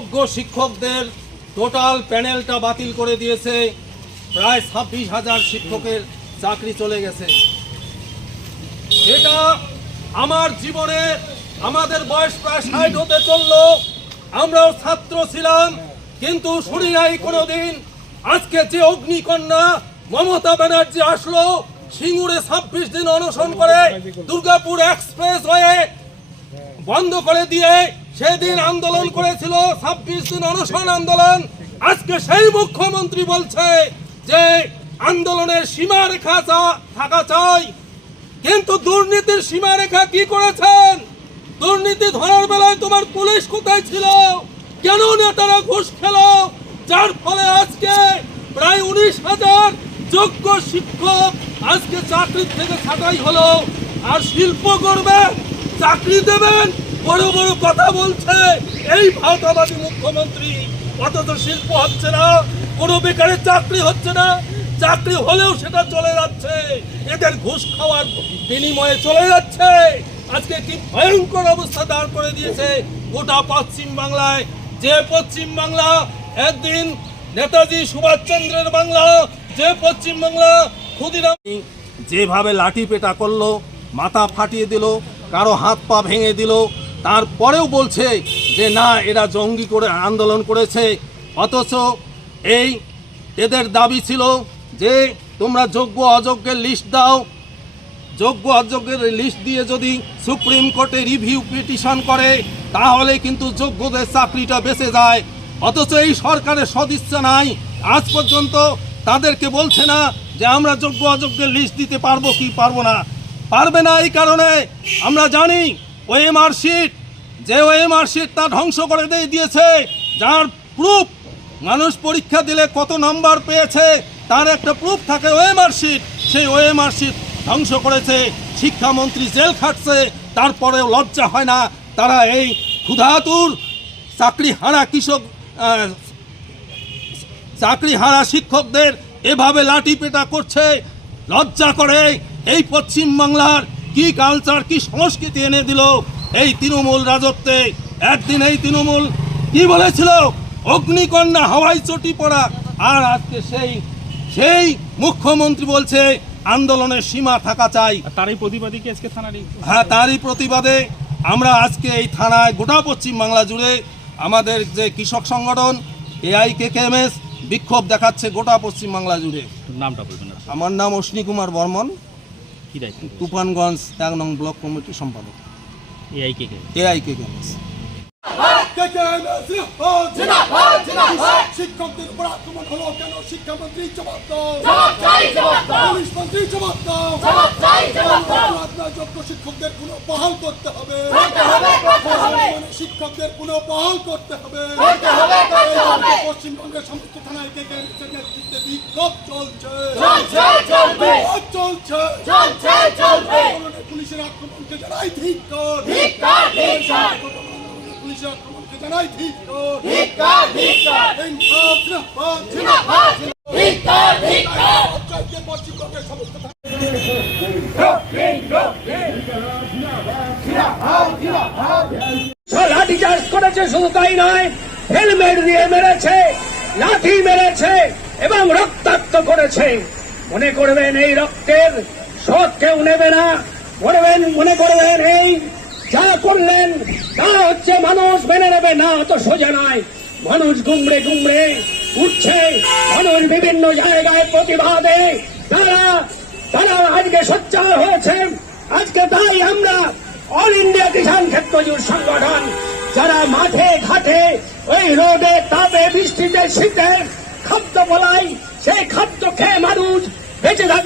যোগ্য শিক্ষকদের টোটাল প্যানেলটা বাতিল করে দিয়েছে। প্রায় 26,000 শিক্ষকের চাকরি চলে গেছে। এটা আমার জীবনে, আমাদের বয়স প্রায় 60 হতে চললো, আমরাও ছাত্র ছিলাম, কিন্তু শুনি নাই কোনোদিন আজকে যে অগ্নিকন্যা মমতা ব্যানার্জি আসলো, সিঙ্গুরে 26 দিন অনশন করে দুর্গাপুর এক্সপ্রেস ওয়ে বন্ধ করে দিয়ে সেদিন আন্দোলন করেছিল, 26 দিন অনশন আন্দোলন। আজকে সেই মুখ্যমন্ত্রী বলছে যে আন্দোলনের সীমারেখা থাকা চাই, কিন্তু দুর্নীতির সীমারেখা কি করেছেন? দুর্নীতি ধরার বেলায় তোমার পুলিশ কোথায় ছিল? কেন নেতারা ঘুষ খেল? যার ফলে আজকে প্রায় 19,000 যোগ্য শিক্ষক আজকে চাকরি থেকে ছাঁটাই হলো। আর শিল্প করবেন, চাকরি দেবেন, বড় বড় কথা বলছে এই ভারতবাদী মুখ্যমন্ত্রী, অথচ শিল্প হচ্ছে না, কোনো বেকারের চাকরি হচ্ছে না, চাকরি হলেও সেটা চলে যাচ্ছে এদের ঘুষ খাওয়ার বিনিময়ে চলে যাচ্ছে। আজকে কি ভয়ঙ্কর অবস্থা দাঁড় করে দিয়েছে গোটা পশ্চিম বাংলায়। যে পশ্চিম বাংলা একদিন নেতাজি সুভাষচন্দ্রের বাংলা, যে পশ্চিম বাংলা ক্ষুদিরাম যেভাবে লাঠি পেটা করলো, মাথা ফাটিয়ে দিল, কারো হাত পা ভেঙে দিল, তারপরেও বলছে যে না এরা জঙ্গি করে আন্দোলন করেছে। অথচ এদের দাবি ছিল যে তোমরা যোগ্য অযোগ্যের লিস্ট দাও, যোগ্য অযোগ্যের লিস্ট দিয়ে যদি সুপ্রিম কোর্টে রিভিউ পিটিশন করে তাহলে কিন্তু যোগ্যদের চাকরিটা বেঁচে যায়। অথচ এই সরকারের সদিচ্ছা নাই, আজ পর্যন্ত তাদেরকে বলছে না যে আমরা যোগ্য অযোগ্যের লিস্ট দিতে পারবো কি পারবো না, পারবে না। এই কারণে আমরা জানি ওএমআর শিট, যে ওএমআর শিট তা ধ্বংস করে দিয়েছে, যার প্রুফ মানুষ পরীক্ষা দিলে কত নাম্বার পেয়েছে তার একটা প্রুফ থাকে ওএমআর শিট, সেই ওএমআর শিট ধ্বংস করেছে। শিক্ষামন্ত্রী জেল খাটছে, তারপরেও লজ্জা হয় না তারা এই ক্ষুধাতুর চাকরি হারা শিক্ষকদের এভাবে লাঠি পেটা করছে। লজ্জা করে। এই পশ্চিম বাংলার কি কালচার, কি সংস্কৃতি এনে দিল এই তৃণমূল রাজত্বে। একদিন এই তৃণমূল কি বলেছিল, অগ্নিকন্যা হাওয়াই চটি পড়া, আর আজকে সেই মুখ্যমন্ত্রী বলছে আন্দোলনের সীমা থাকা চাই। তারই প্রতিবাদে কি আজকে থানায়? হ্যাঁ, তারই প্রতিবাদে আমরা আজকে এই থানায় গোটা পশ্চিম বাংলা জুড়ে আমাদের যে কৃষক সংগঠন AIKKMS বিক্ষোভ দেখাচ্ছে গোটা পশ্চিম বাংলা জুড়ে। নামটা বলবেন? আমার নাম অশ্বিনী কুমার বর্মন, কি দায়িত্ব? তুফানগঞ্জ 1 নং ব্লক কমিটির সম্পাদক AIKKMS। শিক্ষকদের উপর আক্রমণ হলো কেন? শিক্ষামন্ত্রী জবাব দাও, পুলিশ মন্ত্রী জবাব দাও। যোগ্য শিক্ষকদের পুনঃ বহাল করতে হবে, শিক্ষকদের পুনঃ বহাল করতে হবে। পশ্চিমবঙ্গের সমস্ত থানায় নেতৃত্বে বিক্ষোভ চলছে। পুলিশের আক্রমণকে জানাই ধিক্কার, পুলিশের আক্রমণকে জানাই ধিক্কার। পশ্চিমবঙ্গের সমস্ত লাঠিচার্জ করেছে, শুধু তাই নয়, হেলমেট দিয়ে মেরেছে, লাঠি মেরেছে এবং রক্তাক্ত করেছে। মনে করবেন এই রক্তের শোধ কেউ নেবে না, মনে করবেন এই যা করলেন তা হচ্ছে মানুষ মেনে নেবে না, অত সোজা নয়। মানুষ গুমড়ে উঠছে, মানুষ বিভিন্ন জায়গায় প্রতিবাদে তারা আজকে সোচ্চার হয়েছে। আজকে তাই আমরা অল ইন্ডিয়া কিষাণ ক্ষেত্রজুড় সংগঠন যারা মাঠে ঘাটে ওই রোদে তাপে বৃষ্টিতে শীতে খাদ্য বলাই, সেই খাদ্য খেয়ে মানুষ বেঁচে থাকে।